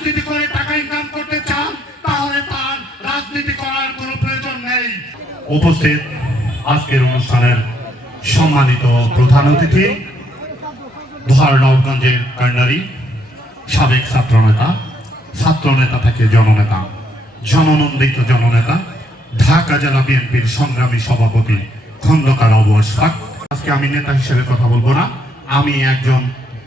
রাজনীতি করে টাকা ইনকাম করতে চান, তাহলে তার রাজনীতি করার কোনো প্রয়োজন নেই। উপস্থিত আজকের অনুষ্ঠানের সম্মানিত প্রধান অতিথি ধর্ণগঞ্জের কর্নারি সাবেক ছাত্রনেতা ছাত্রনেতা থেকে জননেতা, জননন্দিত জননেতা, ঢাকা জেলা বিএনপির সংগ্রামী সভাপতি খন্দকার অবু আশফাক। আজকে আমি নেতা হিসেবে কথা বলব না। আমি একজন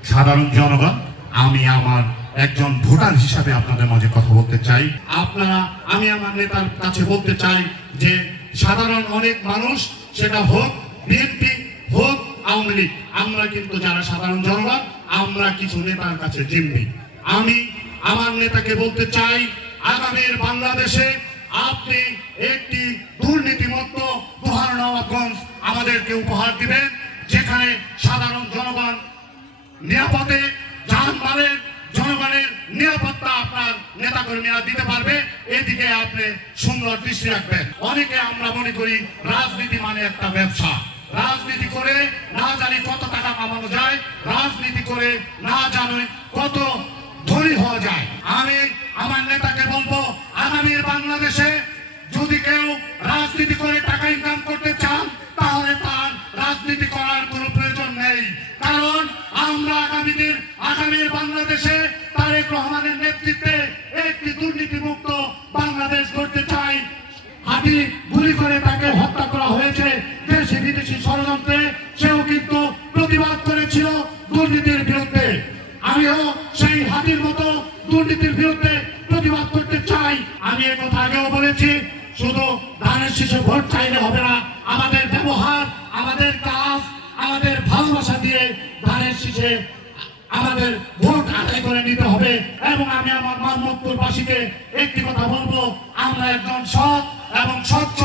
সাধারণ জনগণ, আমি আমার একজন ভোটার হিসাবে আপনাদের মাঝে কথা বলতে চাই। আপনারা, আমি আমার নেতার কাছে বলতে চাই যে, সাধারণ অনেক মানুষ, সেটা হোক বিএনপি হোক আওয়ামী লীগ, আমরা কিন্তু যারা সাধারণ জনগণ, আমরা কিছু নেতার কাছে জিম্মি। আমি আমার নেতাকে বলতে চাই, আগামীর বাংলাদেশে আপনি একটি দুর্নীতিমুক্ত দোহারনগঞ্জ আমাদেরকে উপহার দিবেন, যেখানে সাধারণ জনগণ নিরাপদে যানবাহনের নিরাপত্তা আপনার নেতাকর্মীরা দিতে পারবে, এদিকে আপনি সুন্দর দৃষ্টি রাখবেন। অনেকে আমরা মনে করি রাজনীতি মানে একটা ব্যবসা। রাজনীতি করে না জানি কত টাকা কামানো যায়, রাজনীতি করে না জানি কত ধনী হওয়া যায়। আমি আমার নেতাকে বলব, আগামীর বাংলাদেশে যদি কেউ রাজনীতি করে টাকা ইনকাম আমরা আগামী দিন আগামীর বাংলাদেশে তারেক রহমানের নেতৃত্বে একটি দুর্নীতিমুক্ত বাংলাদেশ গড়তে চাই। হাতি গুলি করে তাকে হত্যা করা হয়েছে দেশি বিদেশি ষড়যন্ত্রে। সেও কিন্তু প্রতিবাদ করেছিল দুর্নীতির বিরুদ্ধে। আমিও সেই হাতির মতো দুর্নীতির বিরুদ্ধে প্রতিবাদ করতে চাই। আমি এ কথা আগেও বলেছি, শুধু ধানের শীষে ভোট চাইলে হবে না। আমাদের ব্যবহার, আমাদের কাজ, আমাদের ভালোবাসা দিয়ে ধানের শীষে আমাদের ভোট আদায় করে নিতে হবে এবং আমি আমার মোহাম্মদপুরবাসীকে একটি কথা বলব, আমরা একজন সৎ এবং স্বচ্ছ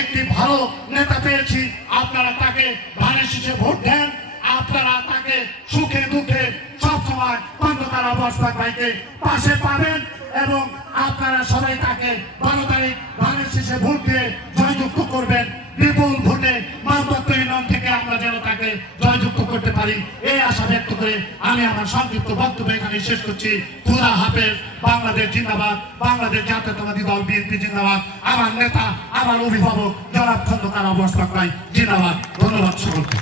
একটি ভালো নেতা পেয়েছি। আপনারা তাকে ধানের শীষে ভোট দেন, আপনারা তাকে সুখে দুঃখে সবসময় খন্দকার অবস্থাক ভাইকে পাশে পাবেন এবং আপনারা সবাই তাকে বারো তারিখ ধানের শীষে ভোট দিয়ে জয়যুক্ত করবেন। বিপুল ভোটে মালপত্র ইউনিয়ন থেকে আমরা যেন তাকে জয়যুক্ত করতে পারি। এই আশা ব্যক্ত করে আমি আমার সংক্ষিপ্ত বক্তব্য এখানে শেষ করছি। খুদা হাফেজ, বাংলাদেশ জিন্দাবাদ, বাংলাদেশ জাতীয়তাবাদী দল, বিএনপি জিন্দাবাদ। আমার নেতা, আমার অভিভাবক, জনাব খন্দকার অবস্থা নাই জিন্দাবাদ। ধন্যবাদ সকলকে।